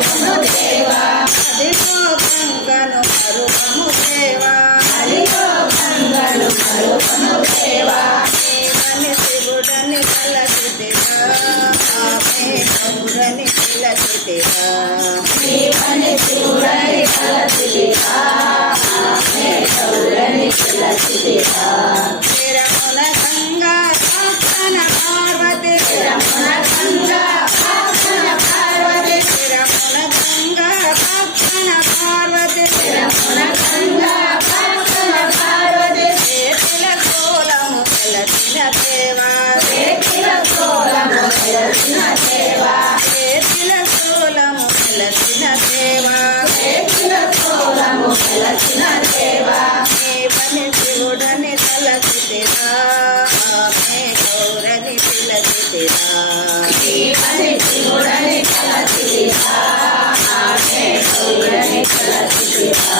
మరువము దేవా అదిగో గంగను మరువము దేవా అదిగో గంగను మరువము దేవా నీవని శివుడని తలచితివా ఆమె గౌరని పిలచితివా నీవని శివుడని తలచితివా ఆమె గౌరని పిలచితివా చిరమున గంగా పక్కన పార్వతి రమణ గంగా పార్వన పార్వతి చిరమున గంగా పక్కన పార్వతి రమణ గంగా పార్వన పార్వతి చేతుల కోలము తెలచిన దేవా చేతిల కోలము తెలసిన దేవా చేతుల కోలము తెలచిన దేవా చేతిల కోలము తెలసిన దేవా నీవని శివుడని తలచితివా ఆమె గౌరని పిలచితివా నీవని శివుడని తలచితివా ఆమె గౌరని పిలచితివా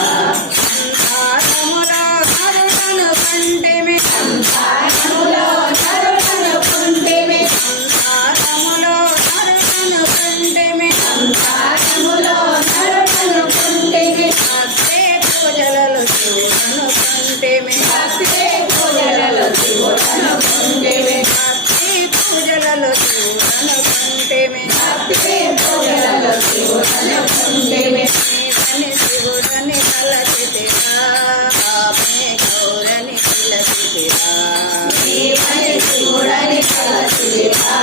సంతానములో కరుణను కంటిమి సంతానములో నరులను కుంటిమి సంతానములో కరుణను కంటిమి సంతానములో నరులను కుంటిమి భక్తే పూజలలో శివుడను కంటిమి భక్తే పూజలలో శివుడను కుంటిమి భక్తి పూజలలో శివుడను కంటిమి భక్తే పూజలలో శివుడను కుంటిమి నీవని శివుడని తలచితివా ఆమె గౌరని పిలచితివా నీవని శివుడని తలచితివా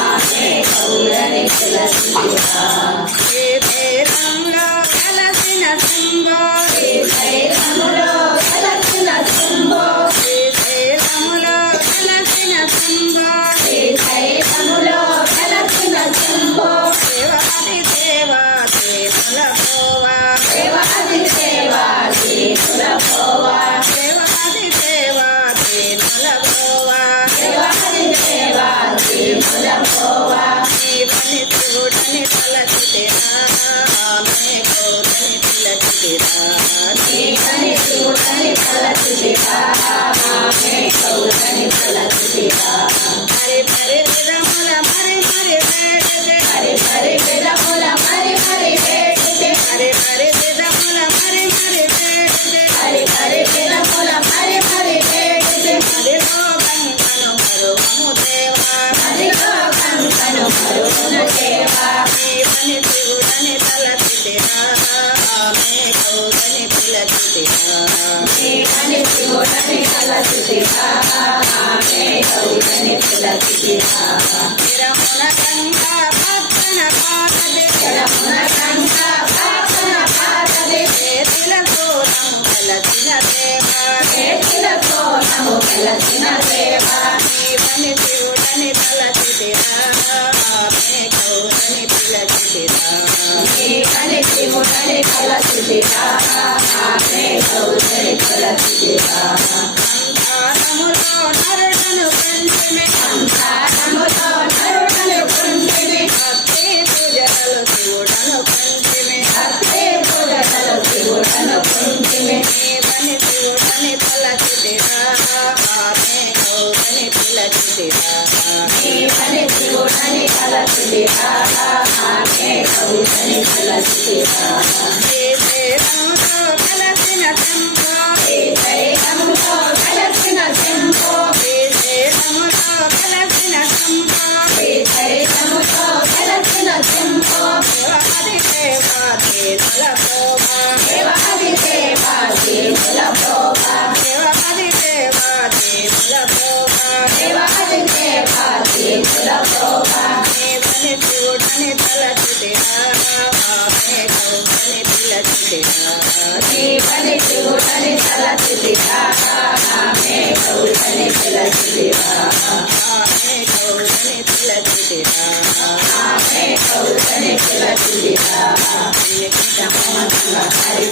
ఆమె గౌరని పిలచితివా శ్రీశైలంలో కలసిన శంభో శ్రీశైలములో కలసిన శంభో శ్రీశైలములో కలసిన శంభో శ్రీశైలములో కలసిన శంభో శివాది దేవా దేవుల పోవా దేవాది దేవా దీనుల పోవా శివాది దేవా దేవుల పోవా దేవాది దేవా దీనుల పోవా నీవని శివుడని తలచితివా ఆమె గౌరని పిలచితివా నీవని శివుడని తలచితివా ఆమె గౌరని పిలచితివా మరి మరి విధముల మరి మరి వేడితే మరి మరి విధముల మరి మరి వేడితే మరి మరి విధముల మరి మరి వేడితే మరి మరి విధముల మరి మరి వేడితే అదిగో గంగను మరువము దేవా అదిగో గంగను మరువము దేవా నీవని శివుడని తలచితివా ఆమె గౌరని పిలచితివా నీవని శివుడని తలచితివా ఆమె గౌరని పిలచితివా చిరమున గంగా పక్కన పార్వతి రమణ గంగా పార్వన పార్వతి చేతుల కోలము వెలసిన దేవా చేతిల కోలము వెలసిన దేవా నీవని శివుడని తలచితివా ఆమె గౌరని పిలచితివా నీవని శివుడని తలచితివా ఆమె గౌరని పిలచితివా సంతానములో నరుడను కంటిమి సంతానములో నరులను కుంటిమి భక్తి పూజలలో శివుడను కంటిమి భక్తి పూజలలో శివుడను కుంటిమి నీవని శివుడని తలచితివా ఆమె గౌరని పిలచితివా నీవని శివుడని తలచితివా ఆమె గౌరని పిలచితివా శ్రీశైలంలో కలసిన శంభో శ్రీశైలములో కలసిన శంభో శ్రీశైలములో కలసిన శంభో శ్రీశైలములో కలసిన శంభో శివాది దేవా దేవుల పోవా దేవాది దేవా దీనుల పోవా శివాది దేవా దేవుల పోవా దేవాది దేవా దీనుల పోవా నీవని శివుడని తలచితివా ఆమె గౌరని పిలచితివా నీవని శివుడని తలచితివా ఆమె గౌరని పిలచితివా ఆమె గౌరని పిలచితివా ఆమె గౌరని పిలచితివా హరి